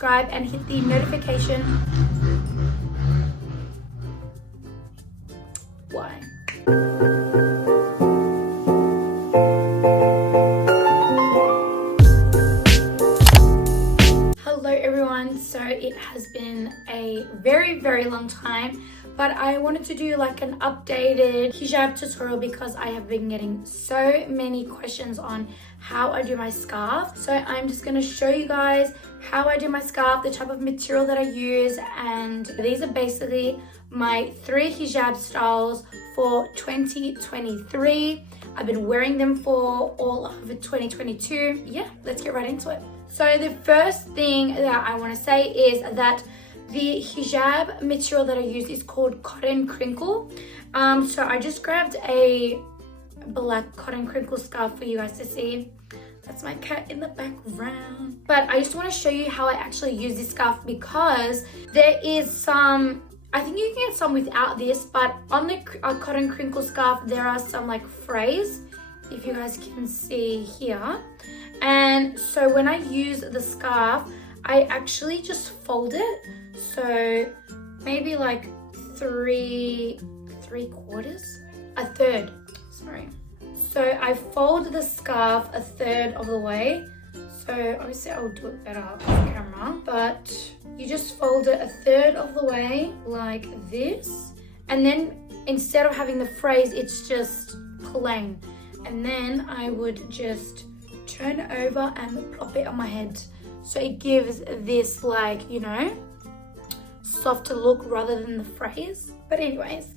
subscribe and hit the notification. Why? Hello everyone, so it has been a very long time, but I wanted to do like an updated hijab tutorial because I have been getting so many questions on how I do my scarf. So I'm just going to show you guys how I do my scarf, the type of material that I use, and these are basically my 3 hijab styles for 2023. I've been wearing them for all of 2022. Yeah, let's get right into it. So the first thing that I want to say is that the hijab material that I use is called cotton crinkle. So I just grabbed a black cotton crinkle scarf for you guys to see. That's my cat in the background. But I just want to show you how I actually use this scarf because there is some, I think you can get some without this, but on the cotton crinkle scarf there are some like frays, if you guys can see here. And so when I use the scarf, I actually just fold it. So maybe like a third, sorry. So I fold the scarf a third of the way. So obviously I will do it better off camera, but you just fold it a third of the way like this. And then instead of having the frays, it's just plain. And then I would just turn it over and plop it on my head. So it gives this like, you know, softer look rather than the frays. But anyways,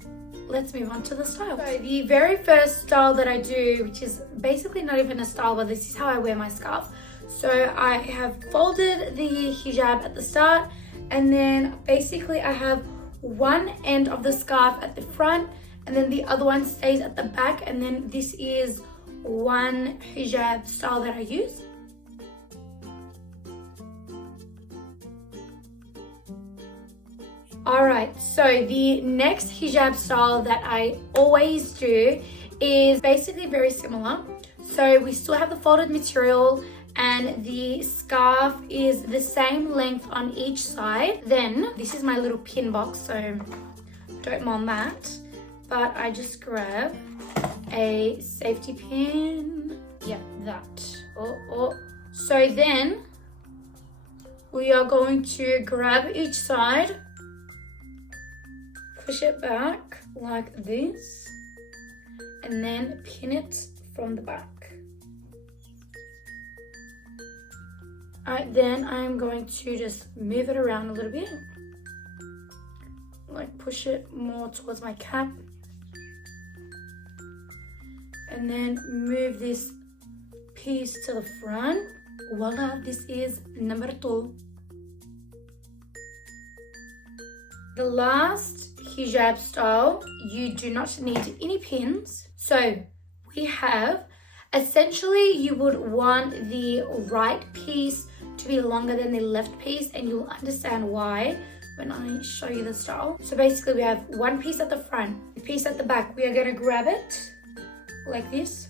let's move on to the style. So the very first style that I do, which is basically not even a style, but this is how I wear my scarf. So I have folded the hijab at the start, and then basically I have one end of the scarf at the front and then the other one stays at the back, and then this is one hijab style that I use. Alright, so the next hijab style that I always do is basically very similar. So we still have the folded material and the scarf is the same length on each side. Then this is my little pin box, so don't mind that. But I just grab a safety pin. Yeah, that. So then we are going to grab each side, push it back like this, and then pin it from the back. Alright, then I'm going to just move it around a little bit, like push it more towards my cap, and then move this piece to the front. Voila, this is number 2. The last hijab style, you do not need any pins. So we have, essentially you would want the right piece to be longer than the left piece, and you'll understand why when I show you the style. So basically we have one piece at the front, a piece at the back. We are going to grab it like this.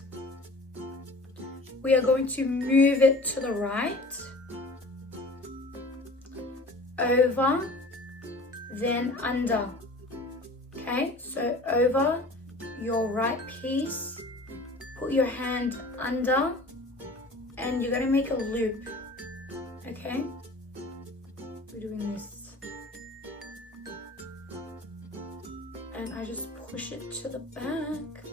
We are going to move it to the right, over, then under. Okay, so over your right piece, put your hand under, and you're going to make a loop. Okay, we're doing this, and I just push it to the back,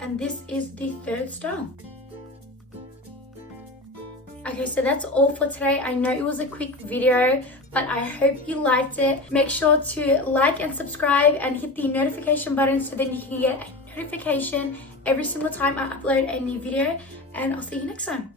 and this is the third style. Okay, so that's all for today. I know it was a quick video, but I hope you liked it. Make sure to like and subscribe and hit the notification button so then you can get a notification every single time I upload a new video, and I'll see you next time.